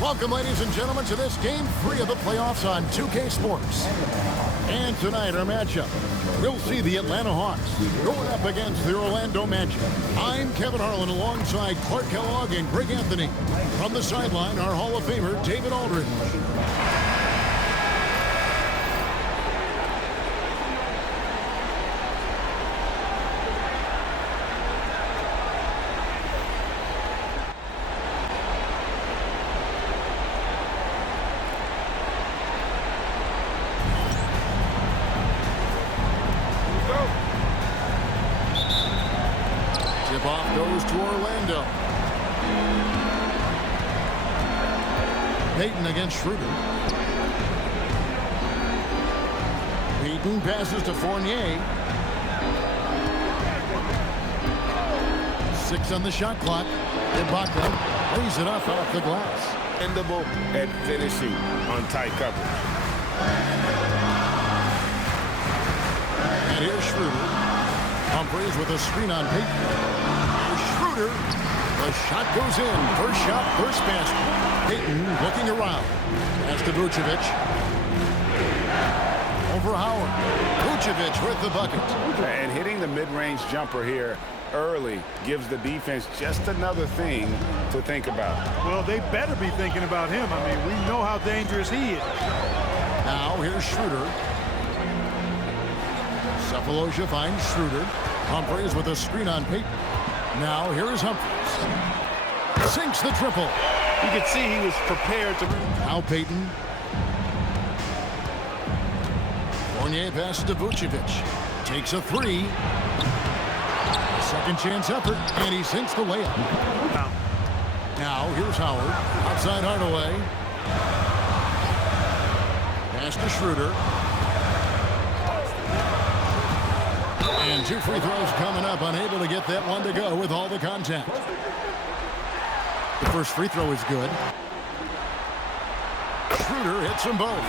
Welcome, ladies and gentlemen, to this Game 3 of the playoffs on 2K Sports. And tonight, our matchup, we'll see the Atlanta Hawks going up against the Orlando Magic. I'm Kevin Harlan alongside Clark Kellogg and Greg Anthony. From the sideline, our Hall of Famer, David Aldridge. Tip-off goes to Orlando. Payton against Schroeder. Payton passes to Fournier. 6 on the shot clock. Ibaka lays it off the glass. Dependable at finishing on tight coverage. And here's Schroeder. Humphries with a screen on Payton. Here's Schroeder. The shot goes in. First shot, first basket. Payton looking around. Pass to Vucevic. Over Howard. Vucevic with the bucket. And hitting the mid-range jumper here early gives the defense just another thing to think about. Well, they better be thinking about him. I mean, we know how dangerous he is. Now here's Schroeder. Cephalosha finds Schroeder. Humphries with a screen on Payton. Now here is Humphries. Sinks the triple. You could see he was prepared to. Now Payton. Fournier passes to Vucevic. Takes a three. Second chance effort, and he sinks the layup. Now here's Howard. Outside Hardaway. Pass to Schroeder. And 2 free throws coming up, unable to get that one to go with all the contact. The first free throw is good. Schroeder hits them both.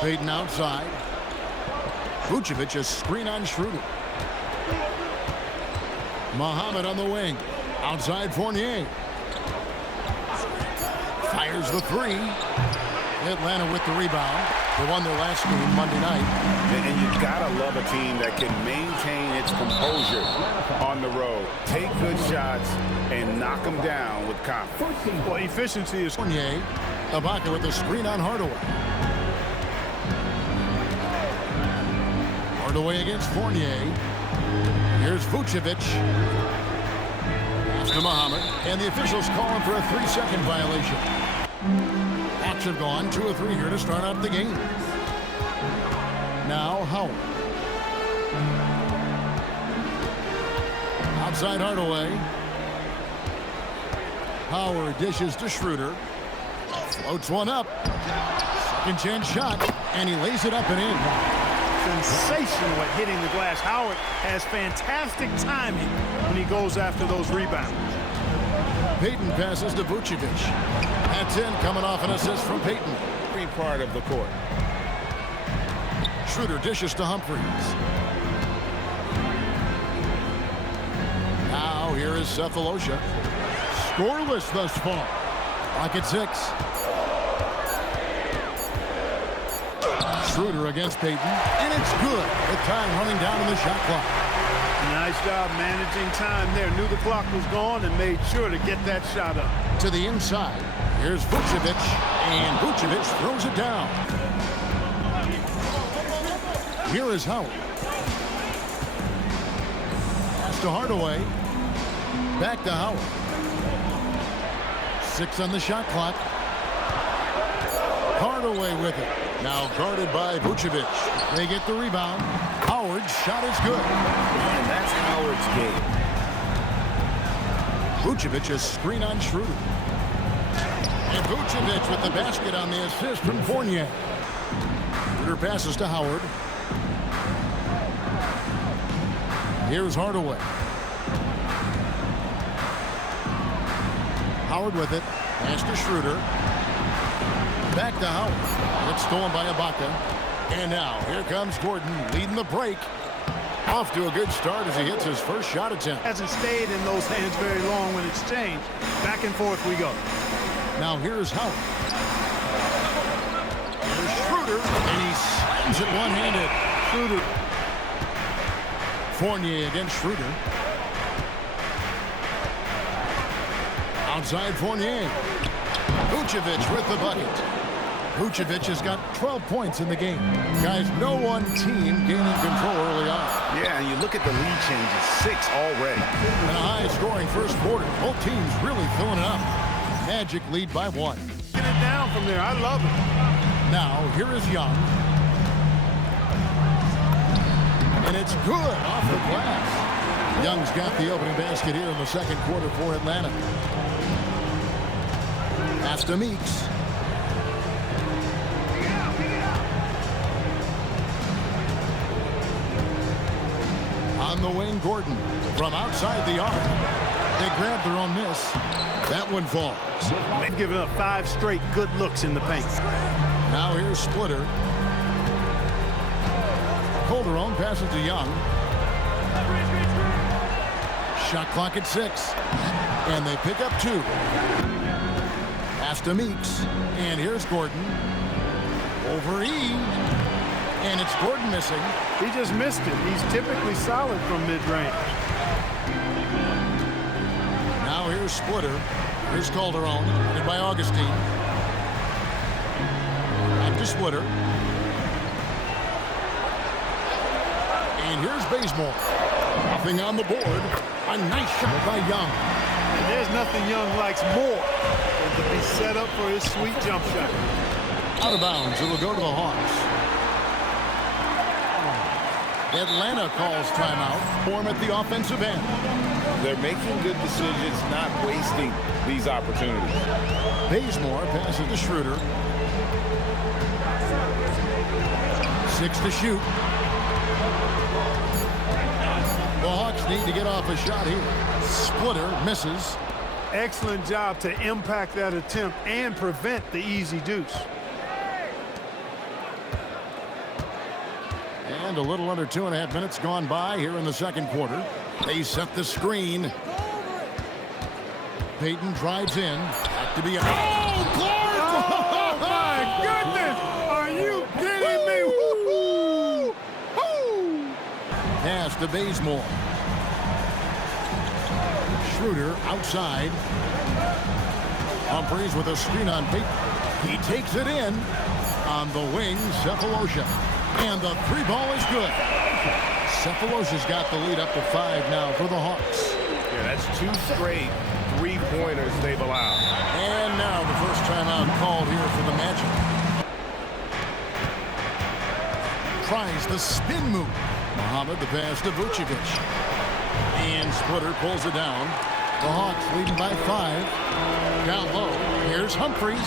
Payton outside. Vucevic a screen on Schroeder. Muhammad on the wing. Outside Fournier. Fires the three. Atlanta with the rebound. They won their last game Monday night. And you've got to love a team that can maintain its composure on the road. Take good shots and knock them down with confidence. Well, efficiency is. Fournier. Ibaka with the screen on Hardaway. Hardaway against Fournier. Here's Vucevic. Pass to Muhammad. And the officials calling for a 3-second violation. Hawks have gone 2 of 3 here to start out the game. Now Howard. Outside Hardaway. Howard dishes to Schroeder. Floats one up. Second chance shot. And he lays it up and in. Sensational at hitting the glass. Howard has fantastic timing when he goes after those rebounds. Payton passes to Vucevic. That's in, coming off an assist from Payton. Every part of the court. Schroeder dishes to Humphries. Now here is Cephalosha. Scoreless thus far. Rocket 6. Schroeder against Payton, and it's good. The time running down in the shot clock. Nice job managing time there. Knew the clock was gone and made sure to get that shot up. To the inside. Here's Vucevic, and Vucevic throws it down. Here is Howard. Pass to Hardaway. Back to Howard. 6 on the shot clock. Hardaway with it. Now guarded by Vucevic. They get the rebound. Howard's shot is good. And that's Howard's game. Vucevic a screen on Schroeder. And Vucevic with the basket on the assist from Fournier. Schroeder passes to Howard. Here's Hardaway. Howard with it. Pass to Schroeder. Back to Howard. It's stolen by Ibaka. And now, here comes Gordon leading the break. Off to a good start as he hits his first shot attempt. Hasn't stayed in those hands very long when it's changed. Back and forth we go. Now here's Howard. Here's Schroeder, and he slams it one-handed. Schroeder. Fournier against Schroeder. Outside Fournier. Vucevic with the bucket. Vucevic has got 12 points in the game. Guys, no one team gaining control early on. Yeah, and you look at the lead changes, 6 already. And a high-scoring first quarter. Both teams really filling it up. Magic lead by 1. Get it down from there. I love it. Now, here is Young. And it's good off the glass. Young's got the opening basket here in the second quarter for Atlanta. Pass to Meeks. On the wing, Gordon. From outside the arc. They grab their own miss. That one falls. They've given up 5 straight good looks in the paint. Now here's Splitter. Calderon passes to Young. Shot clock at 6. And they pick up 2. Pass to Meeks. And here's Gordon. Over E. And it's Gordon missing. He just missed it. He's typically solid from mid-range. Now here's Splitter. Here's Calderon. Headed by Augustine. Back to Splitter. And here's Bazemore. Nothing on the board. A nice shot by Young. And there's nothing Young likes more than to be set up for his sweet jump shot. Out of bounds. It'll go to the Hawks. Atlanta calls timeout. Form at the offensive end. They're making good decisions, not wasting these opportunities. Bazemore passes to Schroeder. 6 to shoot. The Hawks need to get off a shot here. Splitter misses. Excellent job to impact that attempt and prevent the easy deuce. And a little under 2.5 minutes gone by here in the second quarter. They set the screen. Payton drives in. Back to be. Oh, Clark! Oh, my goodness! Are you kidding me? Woo-hoo! Woo! Pass to Bazemore. Schroeder outside. Humphries with a screen on Payton. He takes it in. On the wing, Cephalosha. And the 3-ball is good. Cephalosha's got the lead up to 5 now for the Hawks. Yeah, that's 2 straight 3-pointers they've allowed. And now the first timeout called here for the Magic. Tries the spin move. Muhammad the pass to Vucevic. And Splitter pulls it down. The Hawks leading by 5. Down low. Here's Humphries.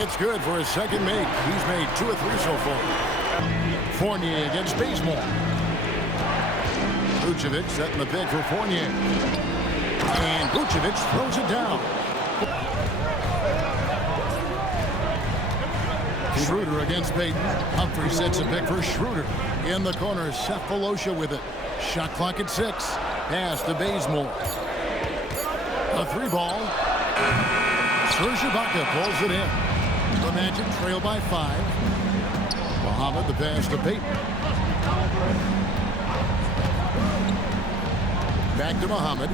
It's good for his second make. He's made 2 of 3 so far. Fournier against Bazemore. Vucevic setting the pick for Fournier. And Vucevic throws it down. Schroeder against Payton. Humphrey sets a pick for Schroeder. In the corner, Cephalosha with it. Shot clock at 6. Pass to Bazemore. A 3-ball. Serge Ibaka pulls it in. The Magic trail by 5. Muhammad the pass to Payton. Back to Muhammad.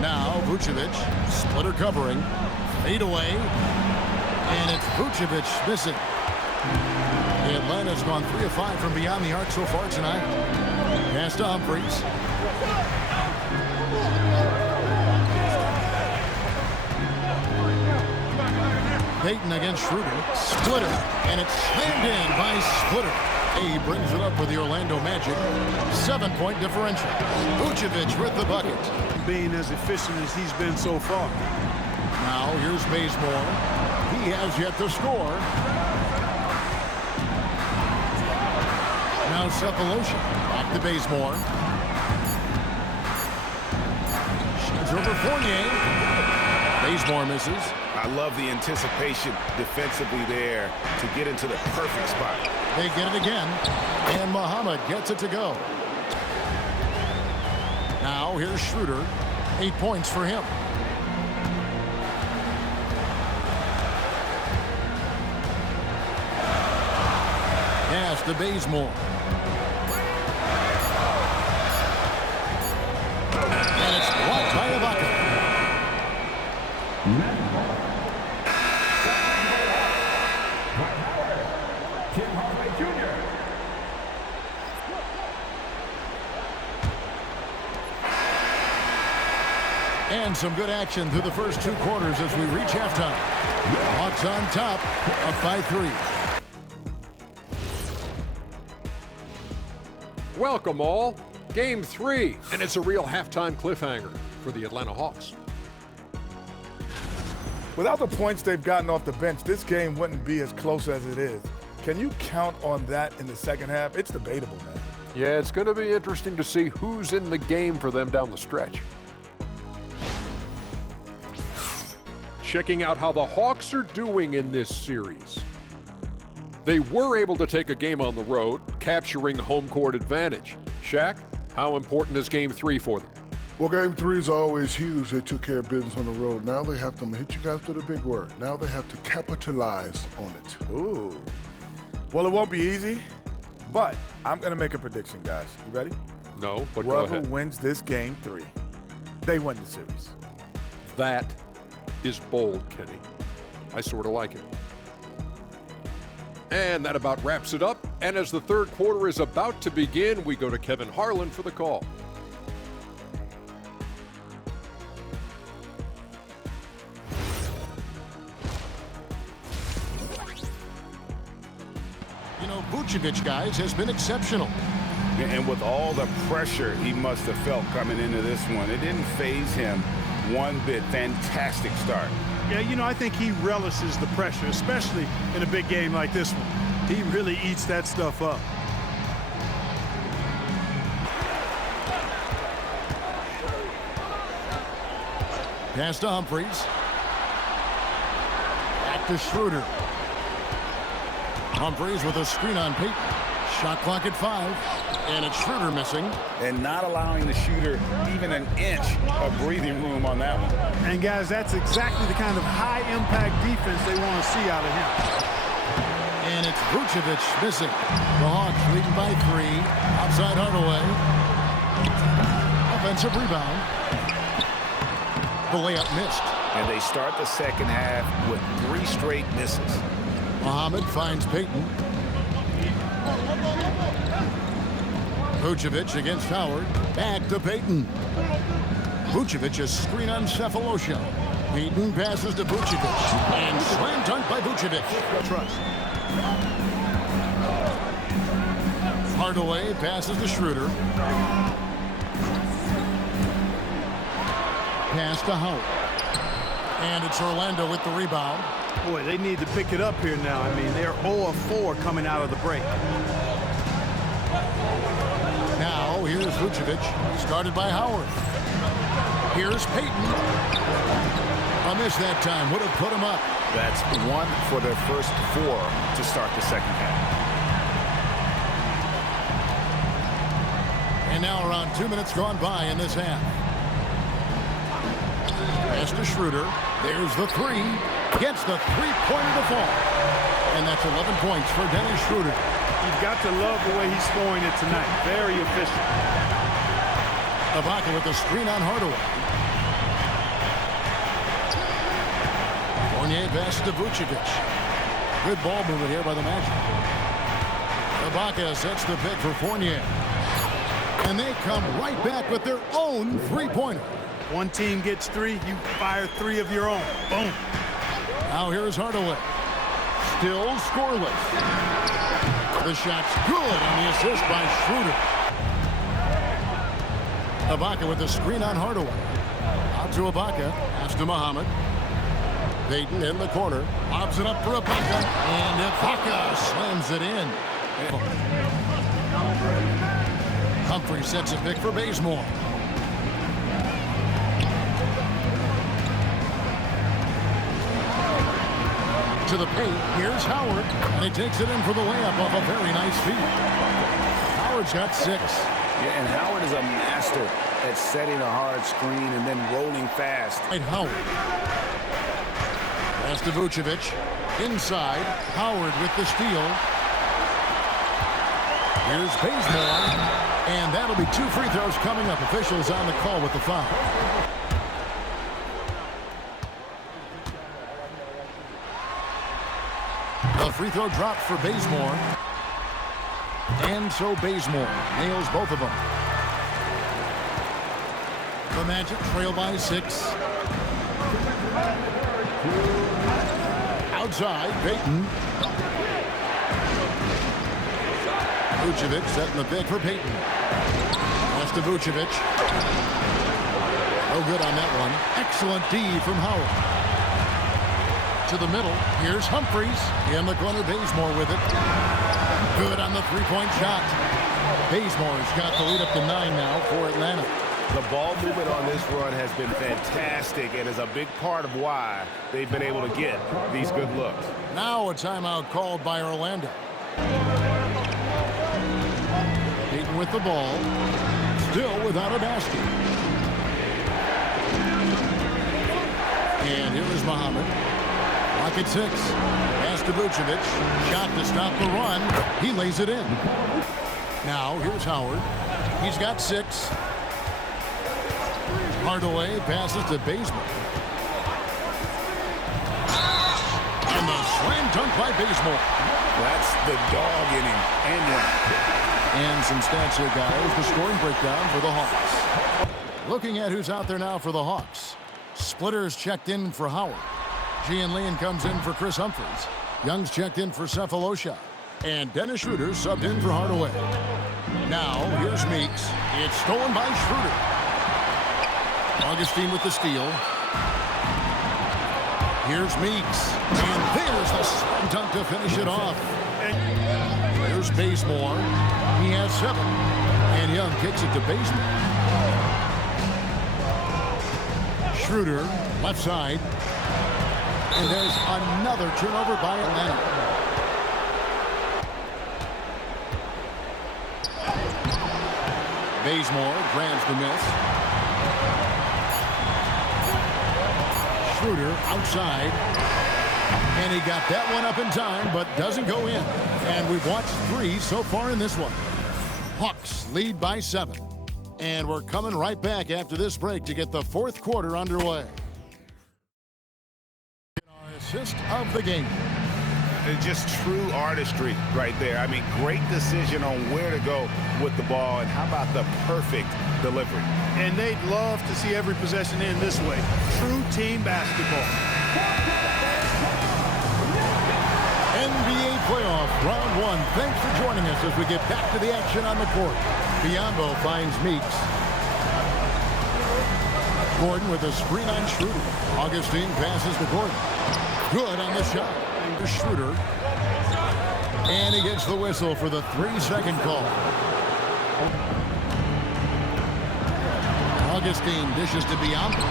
Now Vucevic. Splitter covering. Fade away. And it's Vucevic missing. Atlanta's gone 3 of 5 from beyond the arc so far tonight. Pass to Humphries. Payton against Schroeder. Splitter. And it's slammed in by Splitter. He brings it up for the Orlando Magic. 7-point differential. Vucevic with the bucket. Being as efficient as he's been so far. Now here's Bazemore. He has yet to score. Now Cephalosha. Back to Bazemore. Shoots over Fournier. Bazemore misses. I love the anticipation defensively there to get into the perfect spot. They get it again. And Muhammad gets it to go. Now here's Schroeder. 8 points for him. to Bazemore. And it's blocked by Ibaka. And some good action through the first 2 quarters as we reach halftime. Hawks on top, up by 3. Welcome all. Game 3, and it's a real halftime cliffhanger for the Atlanta Hawks. Without the points they've gotten off the bench, this game wouldn't be as close as it is. Can you count on that in the second half? It's debatable, man. Yeah, it's going to be interesting to see who's in the game for them down the stretch. Checking out how the Hawks are doing in this series. They were able to take a game on the road, capturing home court advantage. Shaq, how important is Game 3 for them? Well, Game 3 is always huge. They took care of business on the road. Now they have to hit you guys with a big word. Now they have to capitalize on it. Ooh. Well, it won't be easy, but I'm going to make a prediction, guys. You ready? No, but go Whoever ahead. wins this Game 3, they win the series. That is bold, Kenny. I sort of like it. And that about wraps it up. And as the third quarter is about to begin, we go to Kevin Harlan for the call. You know, Vucevic, guys, has been exceptional. And with all the pressure he must have felt coming into this one, it didn't faze him one bit. Fantastic start. Yeah, you know, I think he relishes the pressure, especially in a big game like this one. He really eats that stuff up. Pass to Humphries. Back to Schroeder. Humphries with a screen on Peyton. Shot clock at 5. And it's Schroeder missing. And not allowing the shooter even an inch of breathing room on that one. And guys, that's exactly the kind of high-impact defense they want to see out of him. And it's Vucevic missing. The Hawks leading by 3. Outside Hardaway. Offensive rebound. The layup missed. And they start the second half with 3 straight misses. Muhammad finds Peyton. Vucevic against Howard. Back to Peyton. Vucevic a screen on Cephalosha. Peyton passes to Vucevic. And slam dunk by Vucevic. Trust. Hardaway passes to Schroeder. Pass to Howard. And it's Orlando with the rebound. Boy, they need to pick it up here now. I mean, they're 0 of 4 coming out of the break. Now, here's Vucevic, started by Howard. Here's Peyton. A miss that time, would have put him up. That's 1 for their first 4 to start the second half. And now around 2 minutes gone by in this half. Pass to Schroeder. There's the 3. Gets the three-pointer to fall. And that's 11 points for Dennis Schroeder. You've got to love the way he's scoring it tonight. Very efficient. Ibaka with the screen on Hardaway. Fournier passes to Vucevic. Good ball movement here by the Magic. Ibaka sets the pick for Fournier. And they come right back with their own three-pointer. One team gets 3, you fire 3 of your own. Boom. Now here's Hardaway. Still scoreless. The shot's good on the assist by Schroeder. Ibaka with the screen on Hardaway. Out to Ibaka. Pass to Muhammad. Peyton in the corner. Lobs it up for Ibaka. And Ibaka slams it in. Humphrey sets a pick for Bazemore. To the paint. Here's Howard. And he takes it in for the layup off a very nice feed. Howard's got 6. Yeah, and Howard is a master at setting a hard screen and then rolling fast. Right, Howard. Pass to Vucevic. Inside. Howard with the steal. Here's Bazemore. And that'll be 2 free throws coming up. Officials on the call with the foul. The free throw dropped for Bazemore. And so Bazemore nails both of them. The Magic trail by 6. Outside, Payton. Vucevic setting the pick for Payton. Pass to Vucevic. No good on that one. Excellent D from Howard. To the middle. Here's Humphries. In the corner, Bazemore with it. Good on the three-point shot. Bazemore's got the lead up to 9 now for Atlanta. The ball movement on this run has been fantastic and is a big part of why they've been able to get these good looks. Now a timeout called by Orlando. Payton with the ball. Still without a basket. And here is Muhammad. Clock at 6. Pass to Vucevic. Shot to stop the run. He lays it in. Now here's Howard. He's got 6. Hardaway passes to Bazemore. And the slam dunk by Bazemore. That's the dog inning and one. And some stats here, guys. The scoring breakdown for the Hawks. Looking at who's out there now for the Hawks. Splitter's checked in for Howard. Gianlian comes in for Chris Humphries. Young's checked in for Cephalosha. And Dennis Schroeder subbed in for Hardaway. Now, here's Meeks. It's stolen by Schroeder. Augustine with the steal. Here's Meeks. And there's the slam dunk to finish it off. Here's Bazemore. He has 7. And Young kicks it to Bazemore. Schroeder, left side. And there's another turnover by Atlanta. Bazemore grabs the miss. Schroeder outside. And he got that one up in time, but doesn't go in. And we've watched 3 so far in this one. Hawks lead by 7. And we're coming right back after this break to get the 4th quarter underway. Our assist of the game. It's just true artistry right there. I mean, great decision on where to go with the ball, and how about the perfect delivery? And they'd love to see every possession end this way. True team basketball. NBA playoff round 1. Thanks for joining us as we get back to the action on the court. Biyombo finds Meeks. Gordon with a screen on Schroeder. Augustine passes to Gordon. Good on the shot. To Schroeder. And he gets the whistle for the 3-second call. Augustine dishes to Biyombo.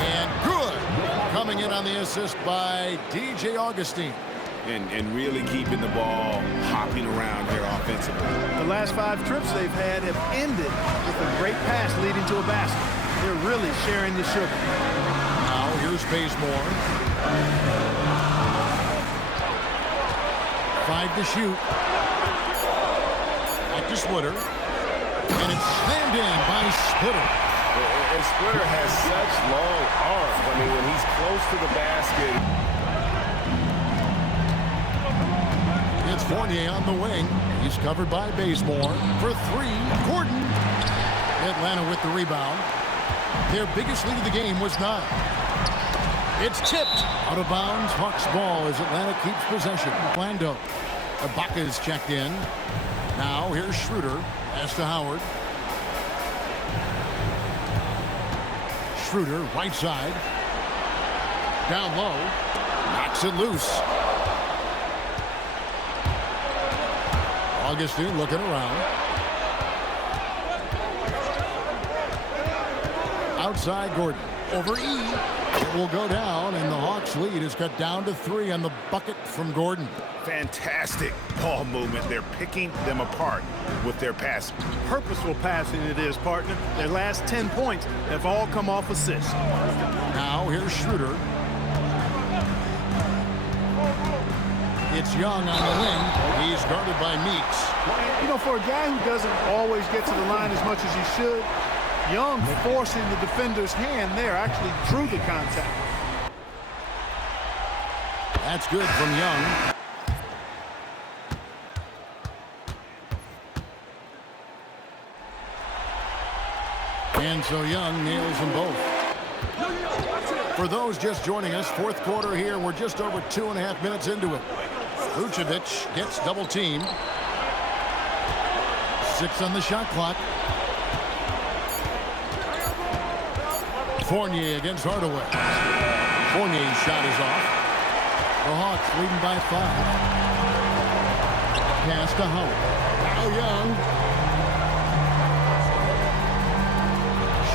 And good. Coming in on the assist by DJ Augustine. And really keeping the ball hopping around here offensively. The last 5 trips they've had have ended with a great pass leading to a basket. They're really sharing the sugar. Now here's Bazemore. 5 to shoot. Back to Splitter. And it's slammed in by Splitter. And Splitter has such long arms. I mean, when he's close to the basket. It's Fournier on the wing. He's covered by Bazemore. For 3, Gordon. Atlanta with the rebound. Their biggest lead of the game was 9. It's tipped. Out of bounds. Hawks ball as Atlanta keeps possession. Orlando. Ibaka's checked in. Now here's Schroeder. Pass to Howard. Schroeder, right side. Down low. Knocks it loose. Augustine looking around. Outside Gordon. Over E. It will go down, and the Hawks lead is cut down to 3 on the bucket from Gordon. Fantastic ball movement. They're picking them apart with their passing. Purposeful passing it is, partner. Their last 10 points have all come off assists. Now here's Schroeder. It's Young on the wing. He's guarded by Meeks. You know, for a guy who doesn't always get to the line as much as he should, Young forcing the defender's hand there actually drew the contact. That's good from Young. And so Young nails them both. For those just joining us, fourth quarter here. We're just over 2.5 minutes into it. Vucevic gets double teamed. 6 on the shot clock. Fournier against Hardaway. Fournier's shot is off. The Hawks leading by 5. Pass to Howard. Now Young.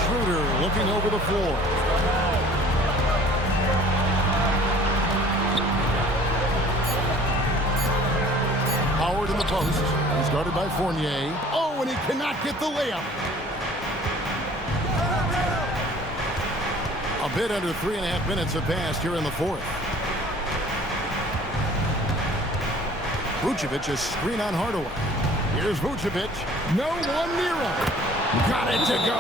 Schroeder looking over the floor. Howard in the post. He's guarded by Fournier. Oh, and he cannot get the layup. A bit under 3.5 minutes have passed here in the fourth. Vucevic is screen on Hardaway. Here's Vucevic. No one near him. Got it to go.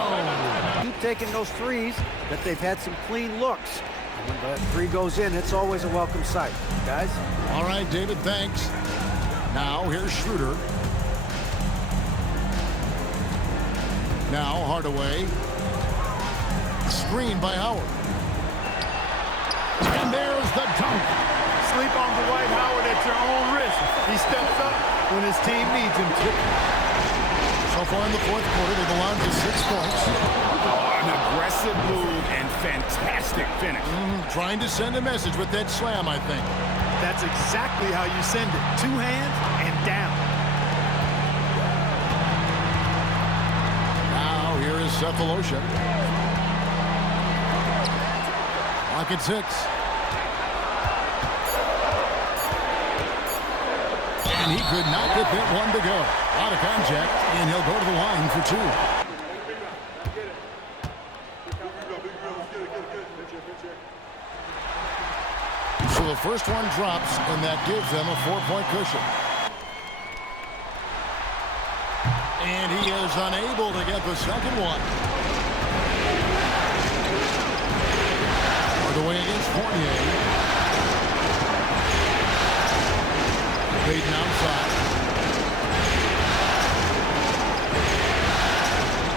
Keep taking those threes that they've had some clean looks. And when that three goes in, it's always a welcome sight, guys. All right, David, thanks. Now here's Schroeder. Now Hardaway. Screen by Howard. And there's the dunk. Sleep on Dwight Howard at your own risk. He steps up when his team needs him to. So far in the fourth quarter, they've allowed just 6 points. Oh, an aggressive move and fantastic finish. Trying to send a message with that slam, I think. That's exactly how you send it. 2 hands and down. Now here is Cephalosha. Lock at 6. And he could not get that one to go. A lot of contact, and he'll go to the line for 2. So the first one drops, and that gives them a 4-point cushion. And he is unable to get the second one. Hardaway against Fournier. Payton outside.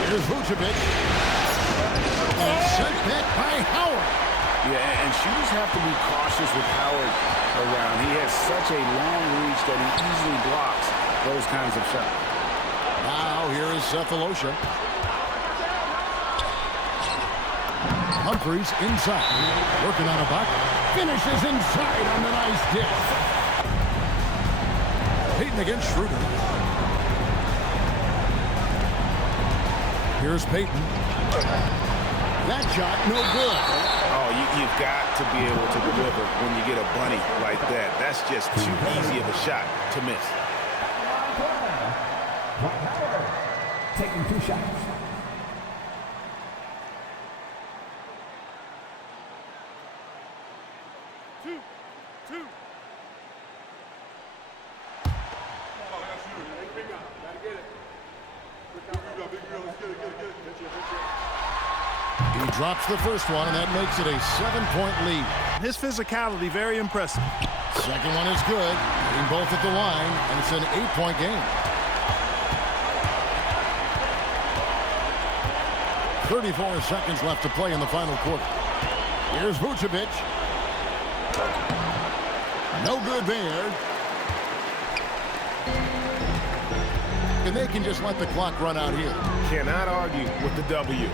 Here's Vucevic. And sent back by Howard. Yeah, and shooters have to be cautious with Howard around. He has such a long reach that he easily blocks those kinds of shots. Now here is Cephalosha. Humphries inside. Working on a buck. Finishes inside on the nice dish. Payton against Schroeder. Here's Payton. That shot, no good. Oh, you've got to be able to deliver when you get a bunny like that. That's just too easy of a shot to miss. Taking 2 shots. He drops the first one, and that makes it a 7-point lead. His physicality, very impressive. Second one is good. Getting both at the line, and it's an 8-point game. 34 seconds left to play in the final quarter. Here's Vucevic. No good there. And they can just let the clock run out here. Cannot argue with the W.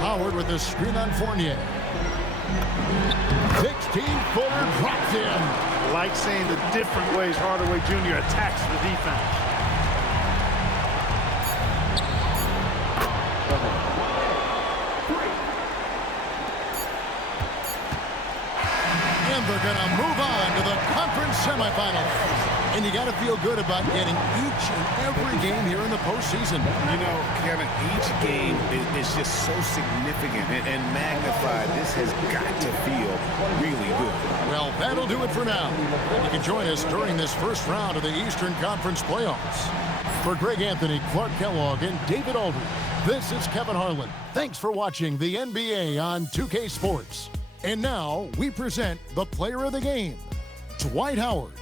Howard with the screen on Fournier. 16-footer drops in. Like seeing the different ways Hardaway Jr. attacks the defense. And they're going to move on to the conference semifinals. And you got to feel good about getting each and every game here in the postseason. You know, Kevin, each game is just so significant and magnified. This has got to feel really good. Well, that'll do it for now. You can join us during this first round of the Eastern Conference playoffs. For Greg Anthony, Clark Kellogg, and David Aldridge, this is Kevin Harlan. Thanks for watching the NBA on 2K Sports. And now we present the player of the game, Dwight Howard.